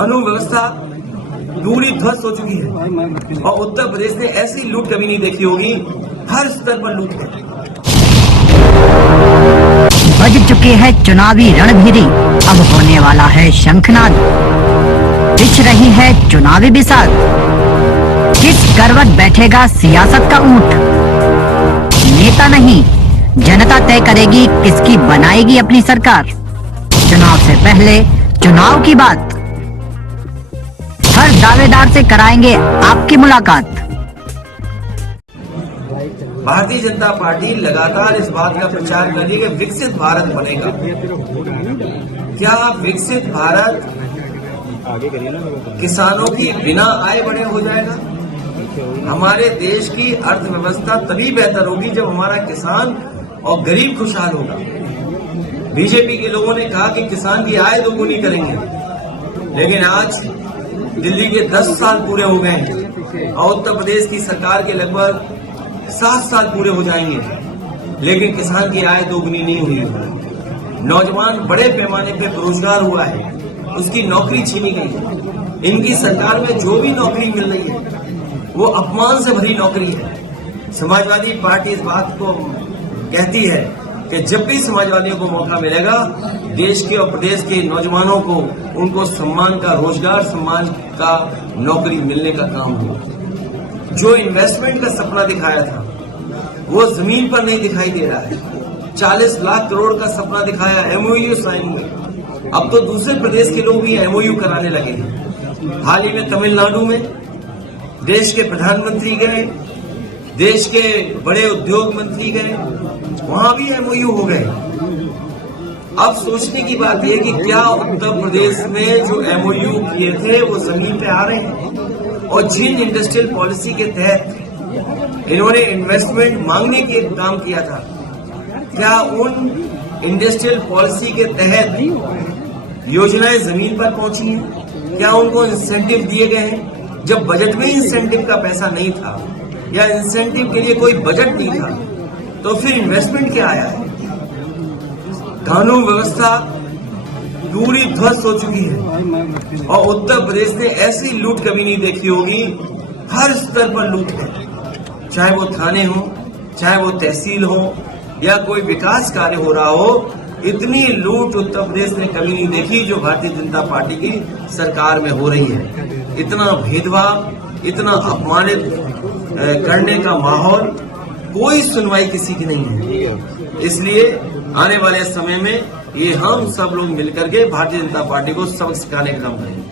कानून व्यवस्था पूरी ध्वस्त हो चुकी है और उत्तर प्रदेश ने ऐसी लूट कभी नहीं देखी होगी। हर स्तर पर लूट है। बज चुकी है चुनावी रणभेरी, अब होने वाला है शंखनाद। बिछ रही है चुनावी बिसात, किस करवट बैठेगा सियासत का ऊंट। नेता नहीं जनता तय करेगी किसकी बनाएगी अपनी सरकार। चुनाव से पहले चुनाव की बात, हर दावेदार से कराएंगे आपकी मुलाकात। भारतीय जनता पार्टी लगातार इस बात का प्रचार कर रही है कि विकसित भारत बनेगा। क्या विकसित भारत किसानों की बिना आय बढ़े हो जाएगा? हमारे देश की अर्थव्यवस्था तभी बेहतर होगी जब हमारा किसान और गरीब खुशहाल होगा। बीजेपी के लोगों ने कहा कि किसान की आय दोगुनी करेंगे, लेकिन आज दिल्ली के 10 साल पूरे हो गए हैं और उत्तर प्रदेश की सरकार के लगभग 7 साल पूरे हो जाएंगे, लेकिन किसान की आय दोगुनी नहीं हुई है। नौजवान बड़े पैमाने पे बेरोजगार हुआ है, उसकी नौकरी छीनी गई। इनकी सरकार में जो भी नौकरी मिल रही है वो अपमान से भरी नौकरी है। समाजवादी पार्टी इस बात को कहती है कि जब भी समाजवादियों को मौका मिलेगा, देश के और प्रदेश के नौजवानों को उनको सम्मान का रोजगार, सम्मान का नौकरी मिलने का काम होगा। जो इन्वेस्टमेंट का सपना दिखाया था वो जमीन पर नहीं दिखाई दे रहा है। 40 लाख करोड़ का सपना दिखाया, एमओयू साइन हुए, अब तो दूसरे प्रदेश के लोग भी एमओयू कराने लगे हैं। हाल ही में तमिलनाडु में देश के प्रधानमंत्री गए, देश के बड़े उद्योग मंत्री गए, वहां भी एमओयू हो गए। अब सोचने की बात यह कि क्या उत्तर प्रदेश में जो एमओयू किए थे वो जमीन पे आ रहे हैं? और जिन इंडस्ट्रियल पॉलिसी के तहत इन्होंने इन्वेस्टमेंट मांगने के काम किया था, क्या उन इंडस्ट्रियल पॉलिसी के तहत योजनाएं जमीन पर पहुंची हैं? क्या उनको इंसेंटिव दिए गए हैं? जब बजट में इंसेंटिव का पैसा नहीं था या इंसेंटिव के लिए कोई बजट नहीं था, तो फिर इन्वेस्टमेंट क्या आया है? कानून व्यवस्था पूरी ध्वस्त हो चुकी है और उत्तर प्रदेश ने ऐसी लूट कभी नहीं देखी होगी। हर स्तर पर लूट है, चाहे वो थाने हो, चाहे वो तहसील हो या कोई विकास कार्य हो रहा हो। इतनी लूट उत्तर प्रदेश ने कभी नहीं देखी जो भारतीय जनता पार्टी की सरकार में हो रही है। इतना भेदभाव, इतना अपमानित करने का माहौल, कोई सुनवाई किसी की नहीं है। इसलिए आने वाले समय में ये हम सब लोग मिलकर के भारतीय जनता पार्टी को सबक सिखाने का काम करेंगे।